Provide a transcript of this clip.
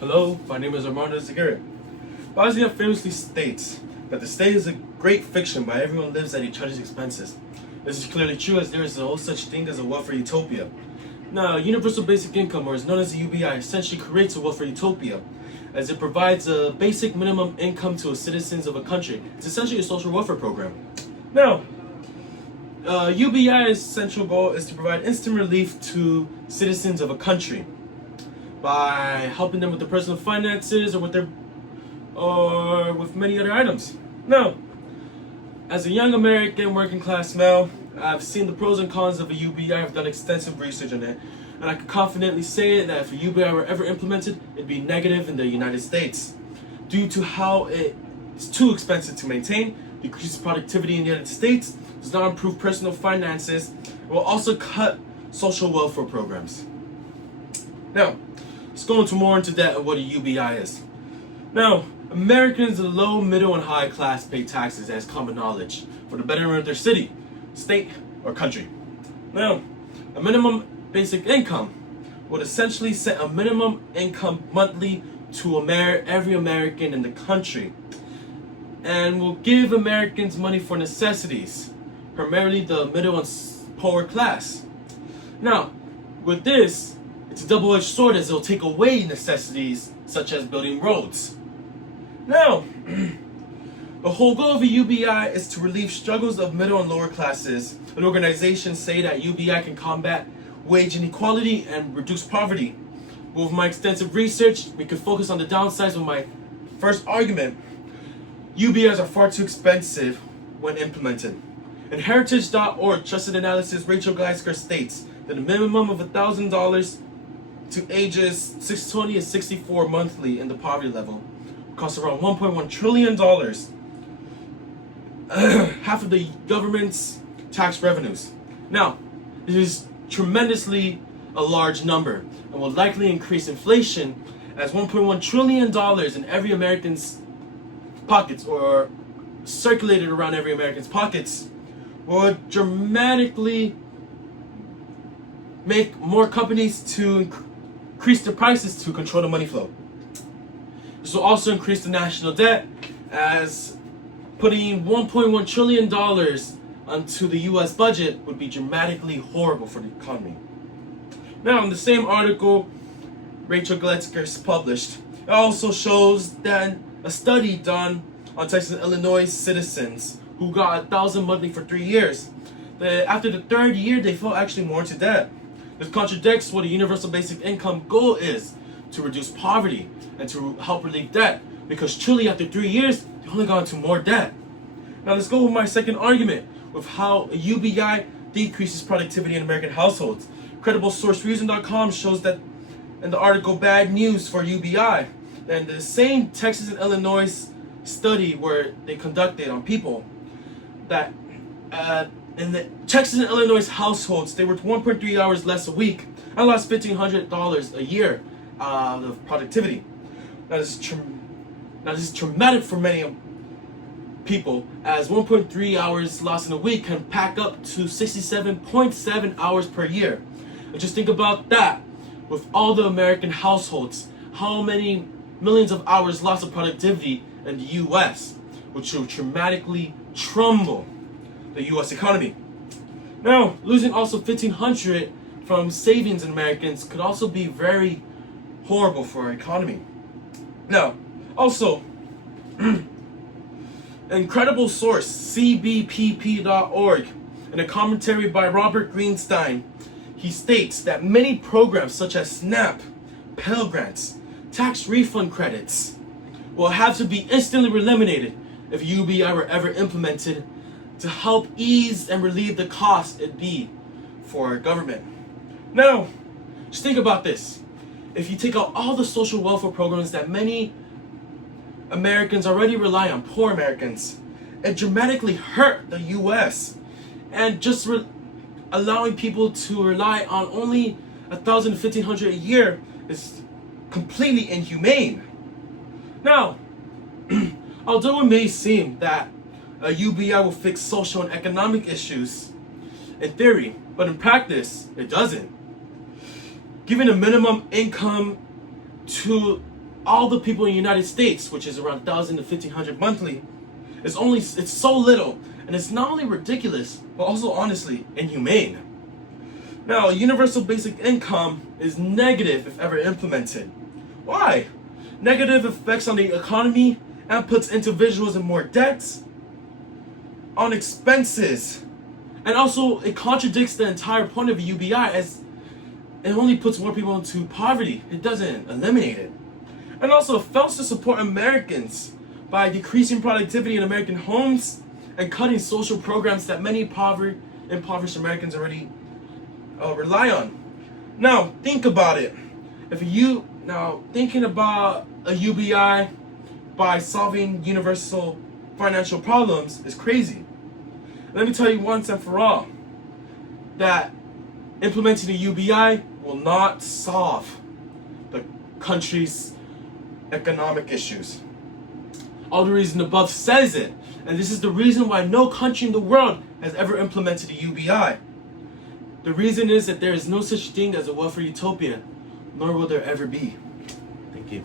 Hello, my name is Armando Zaguirre. Bosnia famously states that the state is a great fiction, but everyone lives at each other's expenses. This is clearly true, as there is no such thing as a welfare utopia. Now, universal basic income, or is known as the UBI, essentially creates a welfare utopia, as it provides a basic minimum income to citizens of a country. It's essentially a social welfare program. Now, UBI's central goal is to provide instant relief to citizens of a country by helping them with their personal finances or with many other items. Now, as a young American working class male, I've seen the pros and cons of a UBI. I've done extensive research on it, and I can confidently say that if a UBI were ever implemented, it'd be negative in the United States due to how it's too expensive to maintain, decreases productivity in the United States, does not improve personal finances, it will also cut social welfare programs. Now, let's go into depth of what a UBI is. Now, Americans in the low, middle, and high class pay taxes as common knowledge for the betterment of their city, state, or country. Now, a minimum basic income would essentially set a minimum income monthly to every American in the country, and will give Americans money for necessities, primarily the middle and poor class. Now, with this, it's a double-edged sword, as it'll take away necessities such as building roads. Now, the whole goal of a UBI is to relieve struggles of middle and lower classes. And organizations say that UBI can combat wage inequality and reduce poverty. But with my extensive research, we can focus on the downsides of my first argument. UBIs are far too expensive when implemented. In Heritage.org, trusted analysis Rachel Geisker states that a minimum of $1,000 to ages 620 and 64 monthly in the poverty level costs around $1.1 trillion, half of the government's tax revenues. Now, this is tremendously a large number and will likely increase inflation, as $1.1 trillion in every American's pockets, or circulated around every American's pockets, would dramatically make more companies to increase their prices to control the money flow. This will also increase the national debt, as putting $1.1 trillion onto the US budget would be dramatically horrible for the economy. Now, in the same article Rachel Geisker published, it also shows that a study done on Texas and Illinois citizens who got $1,000 monthly for 3 years, that after the third year they fell actually more into debt. This contradicts what a universal basic income goal is, to reduce poverty and to help relieve debt, because truly after 3 years they only got into more debt. Now let's go with my second argument with how a UBI decreases productivity in American households. Credible source Reason.com shows that in the article Bad News for UBI, and the same Texas and Illinois study where they conducted on people, that in the Texas and Illinois households, they worked 1.3 hours less a week and lost $1,500 a year of productivity. Now this is traumatic for many people, as 1.3 hours lost in a week can pack up to 67.7 hours per year. And just think about that, with all the American households, how many millions of hours lost of productivity in the US, which will dramatically trouble the US economy. Now, losing also $1,500 from savings in Americans could also be very horrible for our economy. Now, also, incredible source cbpp.org, in a commentary by Robert Greenstein, he states that many programs such as SNAP, Pell Grants, tax refund credits will have to be instantly eliminated if UBI were ever implemented, to help ease and relieve the cost it'd be for our government. Now, just think about this. If you take out all the social welfare programs that many Americans already rely on, poor Americans, it dramatically hurt the US, and just allowing people to rely on only $1,000 to $1,500 a year is completely inhumane. Now, although it may seem that a UBI will fix social and economic issues in theory, but in practice, it doesn't. Giving a minimum income to all the people in the United States, which is around 1,000 to 1,500 monthly, it's so little, and it's not only ridiculous, but also honestly inhumane. Now, universal basic income is negative if ever implemented. Why? Negative effects on the economy and puts individuals in more debts, on expenses, and also it contradicts the entire point of UBI, as it only puts more people into poverty. It doesn't eliminate it. And also it fails to support Americans by decreasing productivity in American homes and cutting social programs that many impoverished Americans already rely on. Now, think about it. Thinking about a UBI by solving universal financial problems is crazy. Let me tell you once and for all that implementing a UBI will not solve the country's economic issues. All the reason above says it, and this is the reason why no country in the world has ever implemented a UBI. The reason is that there is no such thing as a welfare utopia, nor will there ever be. Thank you.